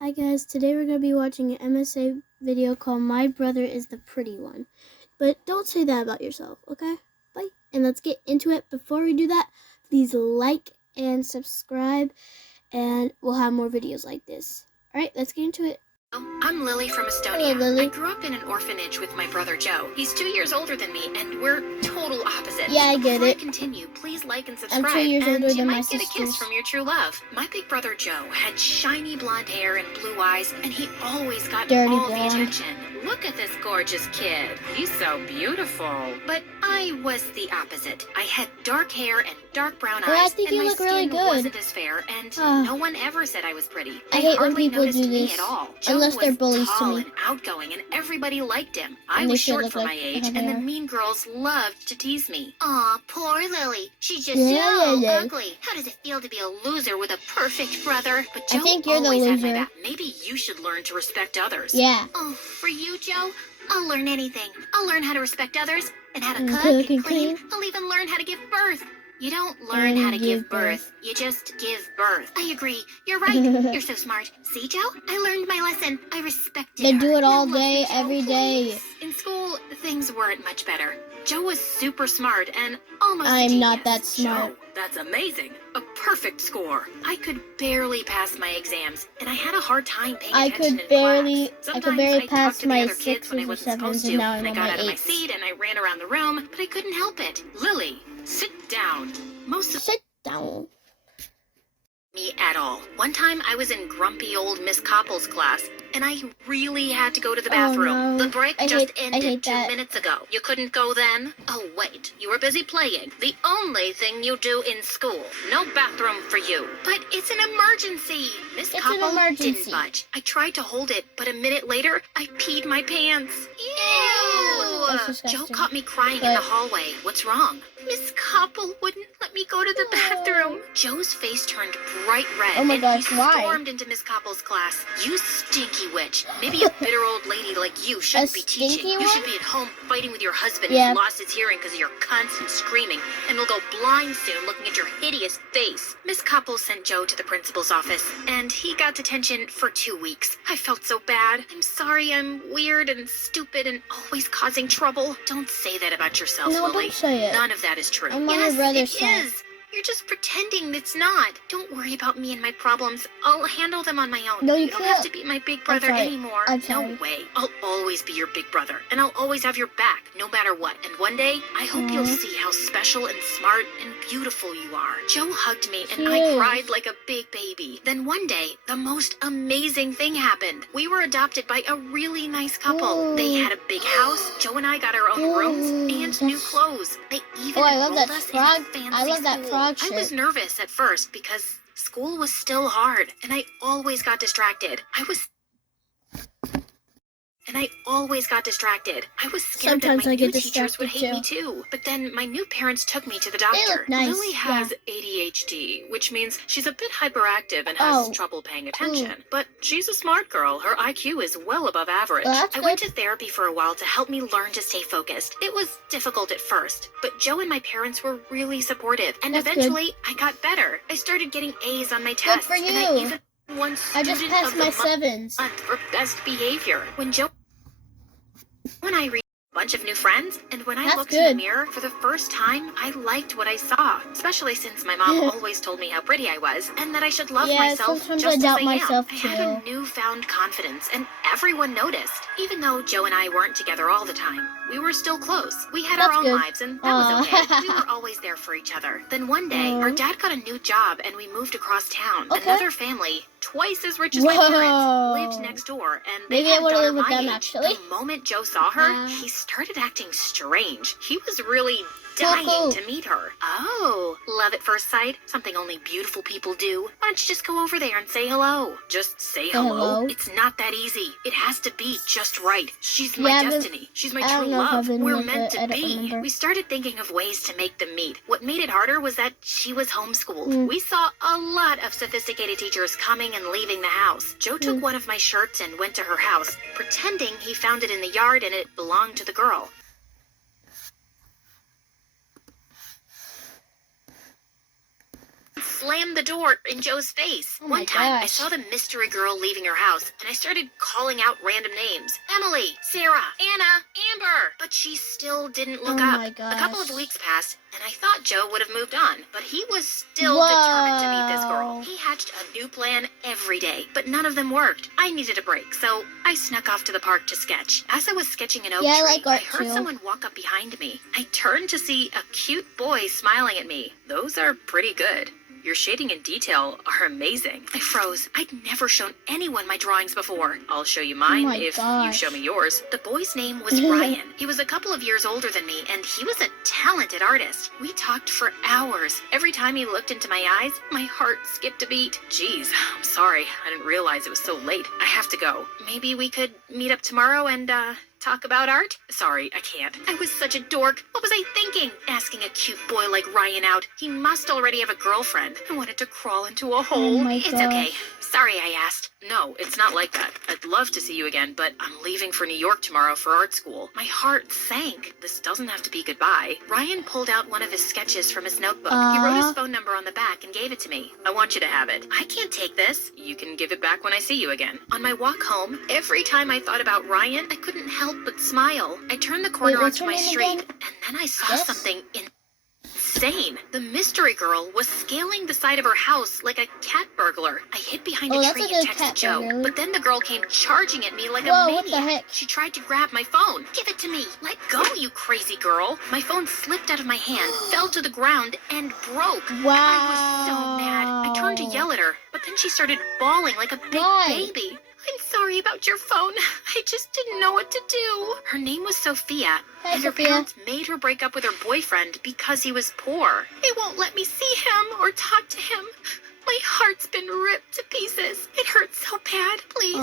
Hi guys, today we're going to be watching an MSA video called My Brother is the Pretty One. But don't say that about yourself, okay? Bye. And let's get into it. Before we do that, please like and subscribe and we'll have more videos like this. Alright, let's get into it. I'm Lily from Estonia. Hello, Lily. I grew up in an orphanage with my brother Joe. He's 2 years older than me, and we're total opposites. Yeah, I get Before it. I continue, please like and subscribe. I'm 2 years older and you than my might get a kiss sisters. from your true love. My big brother Joe had shiny blonde hair and blue eyes, and he always got Dirty all blonde. the attention. Look at this gorgeous kid. He's so beautiful. But I was the opposite. I had dark hair and dark brown eyes, I think and you my look really skin good. wasn't as fair, and no one ever said I was pretty. I They hate when hardly people noticed do me this, at all. Joe unless they're was bullies to tall me. and outgoing, and everybody liked him. I And they was should short look for like my age, they and have the hair. mean girls loved to tease me. Aw, poor Lily. She's just Yeah. ugly. How does it feel to be a loser with a perfect brother? But Joe I think you're the always had my loser. back. Maybe you should learn to respect others. Yeah. Oh, for you, Joe, I'll learn anything. I'll learn how to respect others and how to And cook cook and and clean. clean. I'll even learn how to give birth. You don't learn how to give birth. You just give birth. I agree. You're right. You're so smart. See, Joe? I learned my lesson. I respected They her. do it all Now love day, me, Joe, every day. please. In school, things weren't much better. Joe was super smart and almost a I'm not genius. that smart. Joe, that's amazing. A perfect score. I could barely pass my exams, and I had a hard time paying I attention could in barely, class. I could Sometimes barely I'd pass talk to the my other kids when I 6s or wasn't 7s, supposed and to, now and I'm I on got my out of my 8s. seat and I ran around the room, but I couldn't help it. Lily, sit down. Most of Sit down. me at all. One time I was in grumpy old Miss Copple's class, and I really had to go to the bathroom. Oh, no. The break I just hate ended 2 that. minutes ago. You couldn't go then? Oh, wait. You were busy playing. The only thing you do in school. No bathroom for you. But it's an emergency. Miss It's an Copple emergency. didn't budge. I tried to hold it, but a minute later, I peed my pants. Ew! That's disgusting. Joe caught me crying in the hallway. What's wrong? Miss Copple wouldn't let me go to the bathroom. Joe's face turned bright red, Oh my and gosh, he why? stormed into Miss Copple's class. You stinky witch. Maybe a bitter old lady like you shouldn't be teaching. stinky You one? should be at home fighting with your husband Yeah. who's lost his hearing because of your constant screaming, and will go blind soon looking at your hideous face. Miss Copple sent Joe to the principal's office, and he got detention for 2 weeks. I felt so bad. I'm sorry I'm weird and stupid and always causing trouble. Don't say that about yourself, No, Lily. don't say it. None of that is true. I'm on yes, your brother's it side. is. You're just pretending it's not. Don't worry about me and my problems. I'll handle them on my own. No, you don't can't. have to be my big brother sorry. anymore. I'm No sorry. way. I'll always be your big brother, and I'll always have your back, no matter what. And one day, I hope you'll Aw. see how special and smart and beautiful you are. Joe hugged me, and She I is. cried like a big baby. Then one day, the most amazing thing happened. We were adopted by a really nice couple. They had a big house. Joe and I got our own rooms and new clothes. They even I love enrolled that us frog. in a fancy I love that school. frog I was shirt. nervous at first because school was still hard, and I always got distracted. I was scared Sometimes that my I new get teachers would hate distracted, me too. But then my new parents took me to the They doctor. look nice, Lily has ADHD, which means she's a bit hyperactive and has Oh, trouble paying attention. But she's a smart girl. Her IQ is well above average. Well, that's I went to good. therapy for a while to help me learn to stay focused. It was difficult at first, but Joe and my parents were really supportive. And That's good. eventually, I got better. I started getting A's on my tests. for And I you. even won I just Student passed of the my Month 7s. for best behavior. When I read a bunch of new friends, and when I That's looked in the good. mirror for the first time, I liked what I saw, especially since my mom always told me how pretty I was and that I should love Yeah, myself sometimes just I doubt as I myself, am. I had a too. newfound confidence, and everyone noticed. Even though Joe and I weren't together all the time, we were still close. We had our That's own good. lives, and that was okay. We were always there for each other. Then one day, our dad got a new job, and we moved across town. Okay. Another family, twice as rich as my parents, lived next door, and they Maybe had I a wanna daughter live with my them, age. actually. The moment Joe saw her, Yeah. he started acting strange. He was really dying Cool. to meet her. Oh, love at first sight? Something only beautiful people do. Why don't you just go over there and say hello? Just say hello? It's not that easy. It has to be just right. She's my Yeah, but destiny. She's my I don't true know if I've love. been We're with meant it. to I don't be. remember. We started thinking of ways to make them meet. What made it harder was that she was homeschooled. Mm. We saw a lot of sophisticated teachers coming and leaving the house. Joe took one of my shirts and went to her house, pretending he found it in the yard and it belonged to the girl. slammed the door in Joe's face. Oh my One time, I gosh. saw the mystery girl leaving her house, and I started calling out random names. Emily, Sarah, Anna, Amber. But she still didn't look Oh up. my A couple of gosh. weeks passed, and I thought Joe would have moved on, but he was still determined to meet this girl. Whoa. He hatched a new plan every day, but none of them worked. I needed a break, so I snuck off to the park to sketch. As I was sketching an oak Yeah, I tree, like art heard too. someone walk up behind me. I turned to see a cute boy smiling at me. Those are pretty good. Your shading and detail are amazing. I froze. I'd never shown anyone my drawings before. I'll show you mine my if you gosh. show me yours. The boy's name was Ryan. He was a couple of years older than me, and he was a talented artist. We talked for hours. Every time he looked into my eyes, my heart skipped a beat. Geez, I'm sorry. I didn't realize it was so late. I have to go. Maybe we could meet up tomorrow and, talk about art? Sorry, I can't. I was such a dork. What was I thinking? Asking a cute boy like Ryan out. He must already have a girlfriend. I wanted to crawl into a hole. Oh my It's gosh. okay. Sorry I asked. No, it's not like that. I'd love to see you again, but I'm leaving for New York tomorrow for art school. My heart sank. This doesn't have to be goodbye. Ryan pulled out one of his sketches from his notebook. He wrote his phone number on the back and gave it to me. I want you to have it. I can't take this. You can give it back when I see you again. On my walk home, every time I thought about Ryan, I couldn't help but smile. I turned the corner what's onto her my name street, again? and then I saw Yes? something insane. The mystery girl was scaling the side of her house like a cat burglar. I hid behind Oh, a that's tree a and good texted cat Joe, burglar. but then the girl came charging at me like a Whoa, maniac. what the heck? She tried to grab my phone. Give it to me. Let go, you crazy girl. My phone slipped out of my hand, fell to the ground, and broke. Wow. I was so mad. I turned to yell at her, but then she started bawling like a big Why? baby. I'm sorry about your phone. I just didn't know what to do. Her name was Sophia, Hi, and her Sophia. parents made her break up with her boyfriend because he was poor. They won't let me see him or talk to him. My heart's been ripped to pieces. It hurts so bad. Please,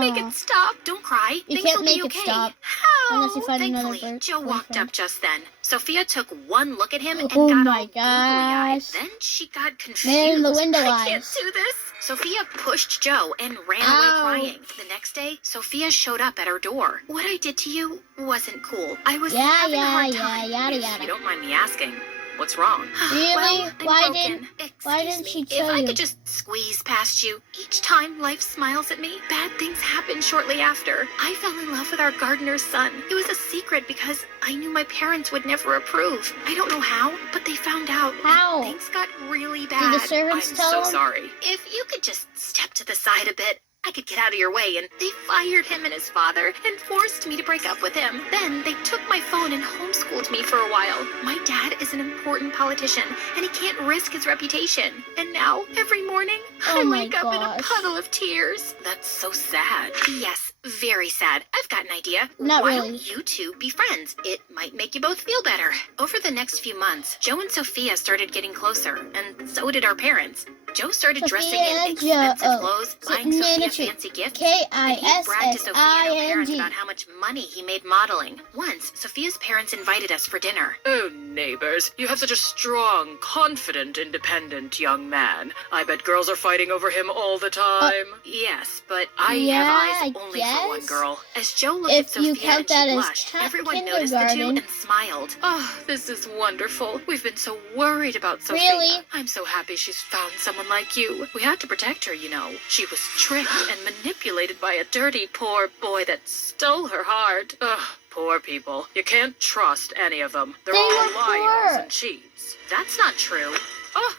make Oh. it stop. Don't cry. You Things can't will make be it okay. stop How? unless you find another Thankfully, Joe walked boyfriend. up just then. Sophia took one look at him and Oh got my all googly-eyed. gosh. Then she got confused. Man in the window I can't eyes. do this. Sophia pushed Joe and ran Ow. away crying. The next day, Sophia showed up at her door. What I did to you wasn't cool. I was Yeah, having a hard yeah, time. yada, If yada. you don't mind me asking, what's wrong? Really? Well, I'm Why broken. why Excuse didn't she me. tell If I you? could just squeeze past you. Each time life smiles at me, bad things happen shortly after. I fell in love with our gardener's son. It was a secret because I knew my parents would never approve. I don't know how, but they found out. How? And things got really bad. Did the servants I'm tell so them? sorry. If you could just step to the side a bit, I could get out of your way, and they fired him and his father and forced me to break up with him. Then they took my phone and homeschooled me for a while. My dad is an important politician, and he can't risk his reputation. And now, every morning, Oh I my wake up in a gosh. puddle of tears. That's so sad. Yes, very sad. I've got an idea. Not Why really. don't you two be friends? It might make you both feel better. Over the next few months, Joe and Sophia started getting closer, and so did our parents. Joe started dressing in Sophia and expensive Joe. clothes, So, buying Sophia miniature. fancy gifts, and he bragged to Sophia and her parents KISSING. about how much money he made modeling. Once, Sophia's parents invited us for dinner. Oh, neighbors, you have such a strong, confident, independent young man. I bet girls are fighting over him all the time. Yes, but I Yeah, have eyes I only for one guess. girl. As Joe looked If at Sophia you count and that she as blushed, everyone kindergarten. noticed the two and smiled. Oh, this is wonderful. We've been so worried about Sophia. Really? I'm so happy she's found someone like you. We had to protect her, you know. She was tricked and manipulated by a dirty, poor boy that stole her heart. Ugh, poor people. You can't trust any of them. They're They all were liars poor. and cheats. That's not true. Oh,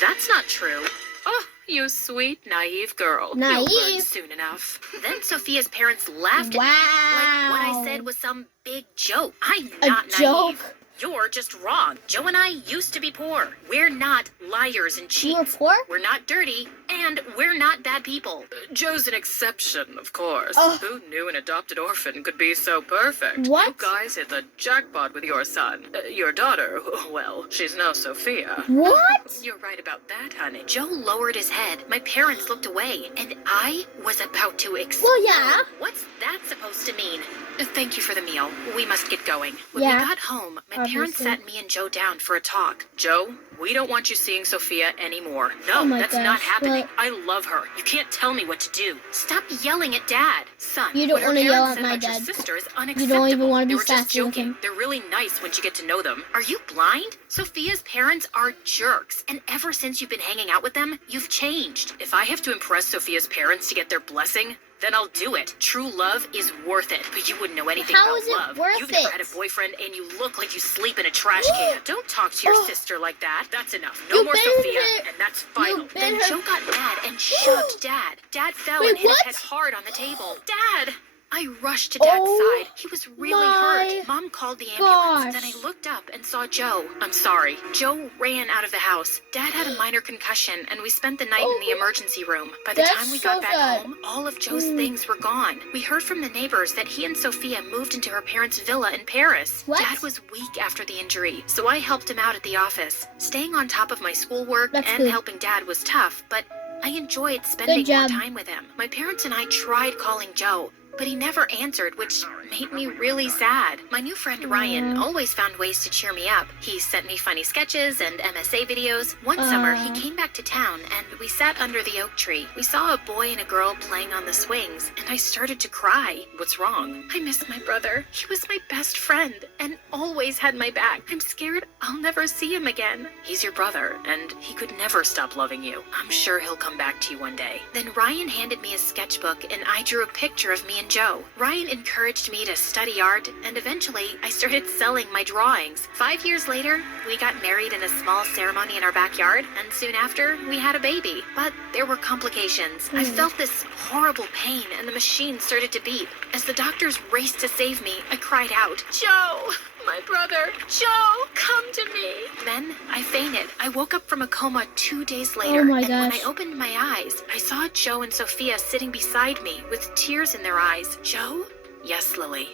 That's not true. Oh, you sweet, naive girl. You'll learn Naive? soon enough. Then Sophia's parents laughed at Wow. me like what I said was some big joke. I'm A not naive. joke? You're just wrong. Joe and I used to be poor. We're not liars and You were cheats. poor? We're not dirty, and we're not bad people. Joe's an exception, of course. Ugh. Who knew an adopted orphan could be so perfect? What? You guys hit the jackpot with your son. Your daughter, well, she's now Sophia. What? You're right about that, honey. Joe lowered his head. My parents looked away, and I was about to explode. Well, yeah. What's that supposed to mean? Thank you for the meal. We must get going. When Yeah, we got home, my parents obviously. sat me and Joe down for a talk. Joe, we don't want you seeing Sophia anymore. No, Oh my that's not gosh, happening. what? I love her. You can't tell me what to do. Stop yelling at Dad. Son, You don't what her wanna yell parents at said my about your dad. sister is You unacceptable. don't even want to They be were just sassy with joking. him. They're really nice once you get to know them. Are you blind? Sophia's parents are jerks, and ever since you've been hanging out with them, you've changed. If I have to impress Sophia's parents to get their blessing, then I'll do it. True love is worth it. But you wouldn't know anything How about is it love. worth You've never it? had a boyfriend and you look like you sleep in a trash can. Don't talk to your Oh. sister like that. That's enough. No You've more been Sophia, her- and that's final. You've been Then her- Joe got mad and shoved Dad. Dad fell Wait, and hit what? his head hard on the table. Dad! I rushed to Dad's Oh side. He was really my hurt. Mom called the ambulance. Then I gosh. looked up and saw Joe. I'm sorry. Joe ran out of the house. Dad had a minor concussion, and we spent the night in the Oh. emergency room. By the That's time we so got back sad. home, all of Joe's Mm. things were gone. We heard from the neighbors that he and Sophia moved into her parents' villa in Paris. What? Dad was weak after the injury, so I helped him out at the office. Staying on top of my schoolwork That's and good. helping Dad was tough, but I enjoyed spending more job. time with him. My parents and I tried calling Joe, but he never answered, which made me really sad. My new friend Ryan Aw. always found ways to cheer me up. He sent me funny sketches and MSA videos. One summer, he Aw. came back to town and we sat under the oak tree. We saw a boy and a girl playing on the swings, and I started to cry. What's wrong? I miss my brother. He was my best friend and always had my back. I'm scared I'll never see him again. He's your brother, and he could never stop loving you. I'm sure he'll come back to you one day. Then Ryan handed me a sketchbook and I drew a picture of me and Joe. Ryan encouraged me to study art, and eventually I started selling my drawings. 5 years later, we got married in a small ceremony in our backyard, and soon after, we had a baby. But there were complications. I felt this horrible pain, and the machine started to beep. As the doctors raced to save me, I cried out, "Joe! My brother! Joe! Come to me!" Then I fainted. I woke up from a coma 2 days later, my and when gosh. I opened my eyes, I saw Joe and Sophia sitting beside me with tears in their eyes. Joe? Yes, Lily.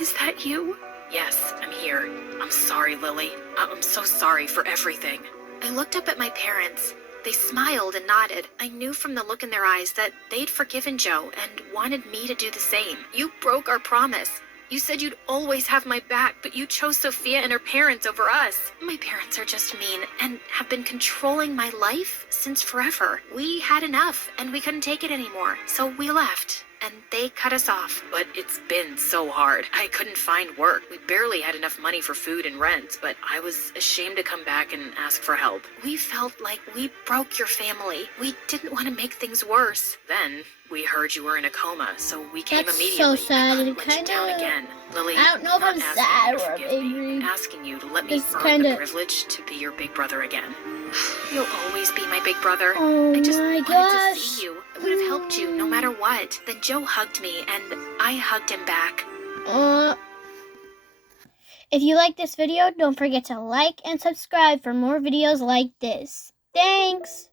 Is that you? Yes, I'm here. I'm sorry, Lily. I'm so sorry for everything. I looked up at my parents. They smiled and nodded. I knew from the look in their eyes that they'd forgiven Joe and wanted me to do the same. You broke our promise. You said you'd always have my back, but you chose Sophia and her parents over us. My parents are just mean and have been controlling my life since forever. We had enough and we couldn't take it anymore, so we left. And they cut us off. But it's been so hard. I couldn't find work. We barely had enough money for food and rent, but I was ashamed to come back and ask for help. We felt like we broke your family. We didn't want to make things worse. Then we heard you were in a coma, so we came That's so immediately. sad I and couldn't let you down kinda- again. Lily, I don't know if not I'm asking sad you to or I'm forgive me. angry. I'm asking you to let me It's earn kinda- the privilege to be your big brother again. You'll always be my big brother. Oh I just my wanted gosh. to see you. I would have helped you no matter what. Then Joe hugged me and I hugged him back. If you like this video, don't forget to like and subscribe for more videos like this. Thanks!